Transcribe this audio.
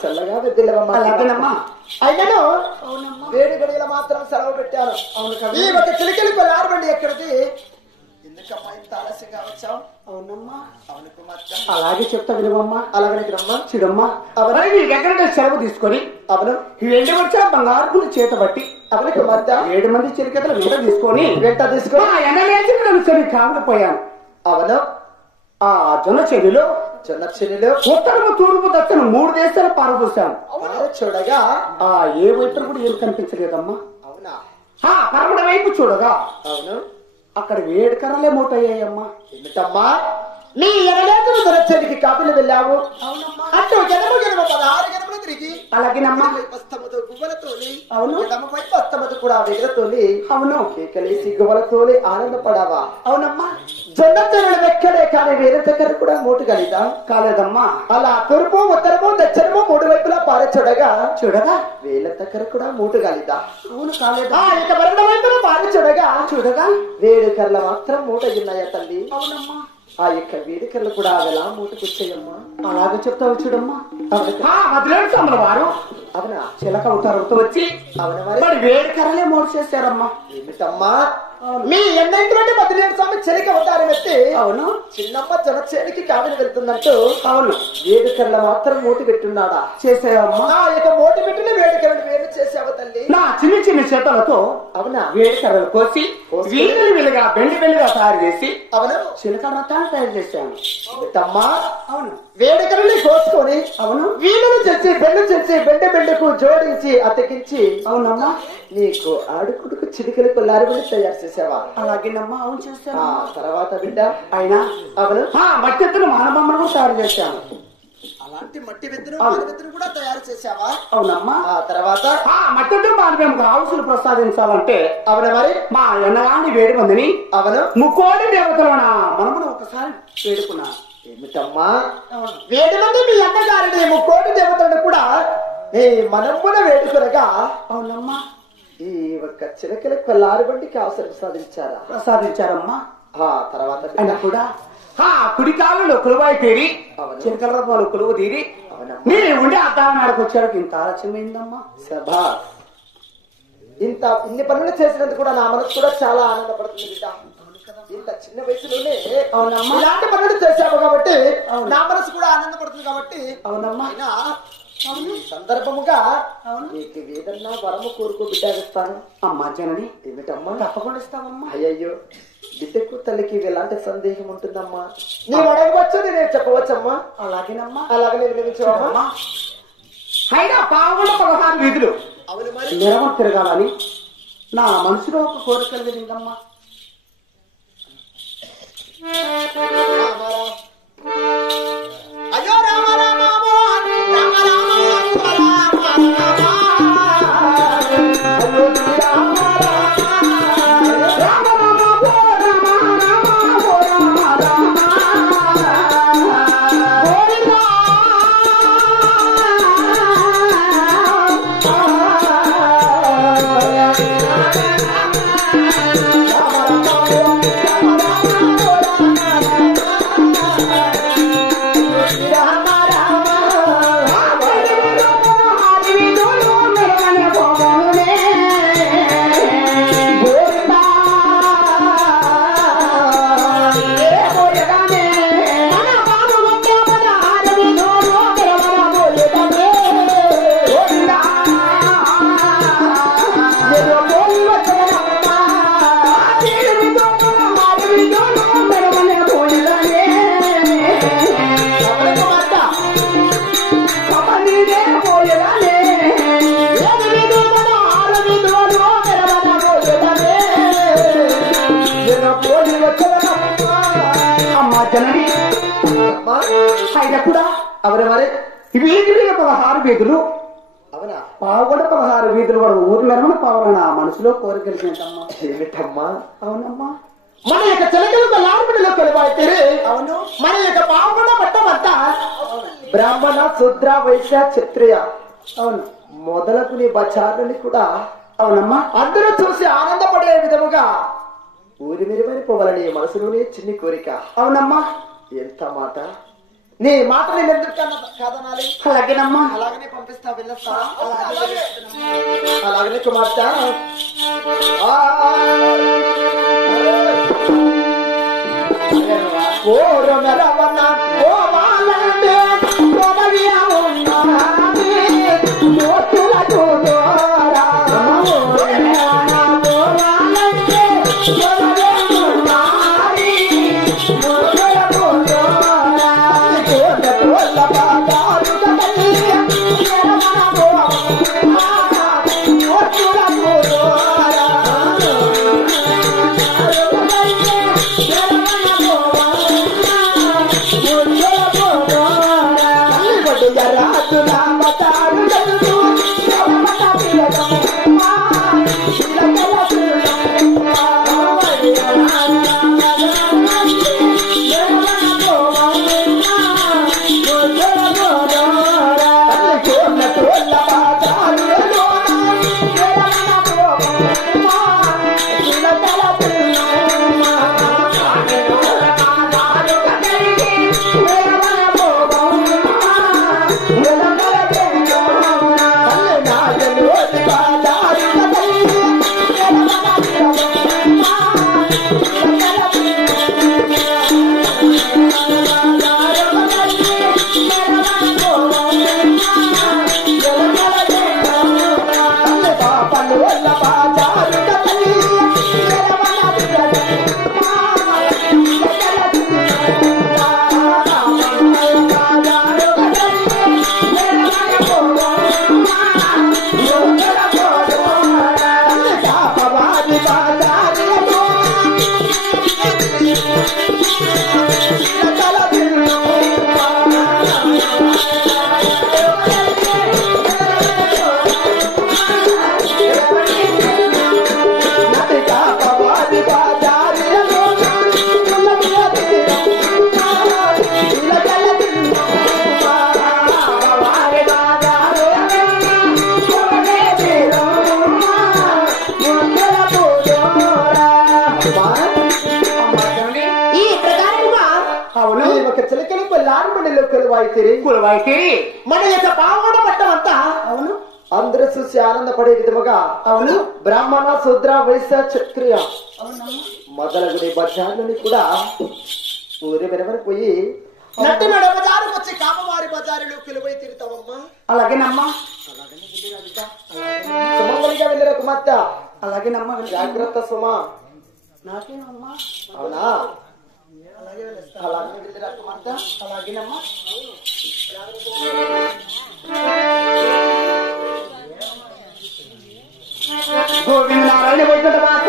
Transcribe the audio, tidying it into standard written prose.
చల్లగా వెద్దెలవమ్మా అయినను వేడి గడియల మాత్రం సెలవు పెట్టాను. ఈ ఒక చిలికలకు లారబండి ఎక్కడిది ఎందుకమ్మా ఇంత ఆలస్యంగా వచ్చావు? అవునమ్మా అవును కుమార్తె అలాగే చెప్తా వినవమ్మా. అలాగనే రమ్మా చూడమ్మా అవన్నీ ఎక్కడ సెలవు తీసుకొని అవను ఎండి వచ్చా బంగారు చేత బట్టి అవని కుమార్తె 7 మంది చిలికతలు వెంట తీసుకొని ఎండలేసి కాకపోయాను. అవను ఆ జొన్న చెల్లిలో ఉత్తరము తూర్పు దక్షిణ 3 దేశాలు పారదూశాను. చూడగా ఆ ఏ వైపు కూడా ఏం కనిపించలేదమ్మా. అవునా పరమడ వైపు చూడగా అవును అక్కడ వేడి కర్రలే మూటయ్యాయమ్మా. ఏమిటమ్మా నీ ఎనలేతను దొరచడానికి కాపులు వెళ్ళావు? అటు జనము 16 జనములు తిరిగి అలాగేనమ్మా హస్తముతో గువ్వలతోని అవును ఎడమపై హస్తముతో కూడా వెగలతోని అవును కేకలేసి గువ్వలతోని ఆనందపడావా? అవునమ్మా జొన్న చెరువులు ఎక్కడే కానీ వేరే దగ్గర కూడా మూటగలిదా? కాలేదమ్మా. అలా తూర్పు ఉత్తరము దక్షిణము 3 వైపులా పారచూడగా వేల దగ్గర కూడా మూటగలిదా? అవును కాలేదా. ఇక మరణ వైపులా పారచూడగా వేడి కర్రలు మాత్రం మూట ఉన్నాయా తల్లి? అవునమ్మా ఆ యొక్క వేదికలు కూడా అలా మూటకొచ్చాయమ్మా. అలాగే చెప్తావు చూడమ్మా. వారు అవునా చిలక ఉత్తరంతో వచ్చి అవున మరి వేడికరలే మూడు చేశారమ్మా. ఏమిటమ్మా మీ ఎన్నైనటువంటి మధ్యలేడు స్వామి చెలిక అవతారం ఎత్తి అవును చిన్నమ్మ జనచేనికి కావిని వెళ్తున్నట్టు అవును వేడుకర్ల మాత్రం మూటి పెట్టున్నాడా? చేసావమ్మా. ఇక మూటి పెట్టిన వేడుకరలు వేరు చేసావు తల్లి. నా చిన్న చిన్న చేతలతో అవునా వేడుకర్రలు కోసి వీలులు వెలుగా బెండి బెండిగా తయారు చేసి అవును చిలక రథాన్ని తయారు చేశాను. ఏమిటమ్మా అవును వేడుకరని కోసుకొని అవును వీలులు చేసి బెండు చేసి బెండె బెండకు జోడించి అతికించి అవునమ్మా నీకు ఆడుకుడుకు చిలికలకు లారిబడి తయారు చేసావా? అలాగేనమ్మా అవును చేస్తాను. తర్వాత బిడ్డ అయినా అవును మట్టి మానబొమ్మను తయారు చేశాను. అలాంటి మట్టి వెత్తును కూడా తయారు చేసావా? అవునమ్మా. ఆ తర్వాత మట్టితో మానవేమకు ఆవుసులు ప్రసాదించాలంటే అవును మరి మా ఎన్నగాని వేడి మందిని అవును 3 కోటి దేవతల మనమును ఒకసారి వేడుకున్నా. ఏమిటమ్మా 7 మంది మీ అన్నగారిని 3 కోటి దేవతలను కూడా ఈ మనమున వేడుకొనగా అవునమ్మా ఈ ఒక్క చిలకలకు లారుబండికి అవసరం ప్రసాదించారమ్మా. ఆ తర్వాత కూడా కుడి కాలంలో కొలువాయి తీరి చిలకల రథాలు కొలువు తీరి నీ ఉండి అద్దానాడికి వచ్చాడు. ఇంత ఆలస్యమైందమ్మా. సభా ఇన్ని పనులు చేసినందుకు కూడా నా మనసు కూడా చాలా ఆనందపడుతుంది బిడ్డ. ఇంత చిన్న వయసులోనే అవునమ్మా ఇలాంటి పనులు చేశావు కాబట్టి నా మనసు కూడా ఆనందపడుతుంది కాబట్టి అవునమ్మా సందర్భముగా నీకు ఏదన్నా వరము కోరుకో బిడ్డ ఇస్తాను. అమ్మా జనని ఏమిటమ్మా తప్పకుండా ఇస్తామమ్మా. అయ్యయ్యో బిడ్డకు తల్లికి ఎలాంటి సందేహం ఉంటుందమ్మా? నీ అడగవచ్చు నేను చెప్పవచ్చమ్మా. అలాగేనమ్మా అలాగే నిర్ణయించవమ్మా. అయినా పావుగొండ 16 వీధులు అవును మరి నిరమ తిరగాలని నా మనసులో ఒక కోరిక కలిగిందమ్మా. అయ్యో రామ రామ ఆయన కూడా అవునా మరి వీధులు 16 వీధులు అవునా పావుగొడ 16 వీధులు కూడా ఊరు మెరమన పావున మనసులో కోరికలిసిందమ్మా. ఏమిటమ్మా అవునమ్మా మన యొక్క చిలకలకు లార్బడిలో కొలువైతే అవును మన యొక్క పావుగొడ పట్టమంతా బ్రాహ్మణ శూద్ర వైశ్య క్షత్రియ అవును మొదలకు నీ బచారుని కూడా అవునమ్మా అందరూ చూసి ఆనందపడే విధముగా ఊరి మెరుమని పోవాలని మనసులోనే చిన్ని కోరిక. అవునమ్మా ఎంత మాట నీ మాట నేను ఎందుకు కాదనాలి? అలాగేనమ్మా అలాగనే పంపిస్తా వెళ్ళొస్తా. అలాగనే కుమార్తె ఓ రమరవన ఓ మాలండే రమరియా ఉన్నాని మోతుల చూడరా ఓ రమరవన ఓ మాలండే రమరియా ఉన్నాని మోతుల చూడరా కోట కోల బాదారు కదలి రమరవన ఓ మోతుల చూడరా మన యొక్క పావుగొడ పట్టమంతా అవును అందరూ చూసి ఆనందపడే విధముగా అవును బ్రాహ్మణ శూద్ర వైశ్య క్షత్రియ మొదలగునే బజార్లని కూడా ఊరి వెరవరి పోయి నట్టు నడ బజారుకు వచ్చి కామవారి బజారులో కొలువై తిరుగుతావమ్మా. అలాగేనమ్మా సుమంగళిగా వెళ్ళిన కుమార్తె అలాగేనమ్మా జాగ్రత్త సుమా. నాకేనమ్మా అవునా అలాగే వెళ్ళిన కుమార్తె అలాగేనమ్మా గోవింద నారాయణ వైకుంఠ మాత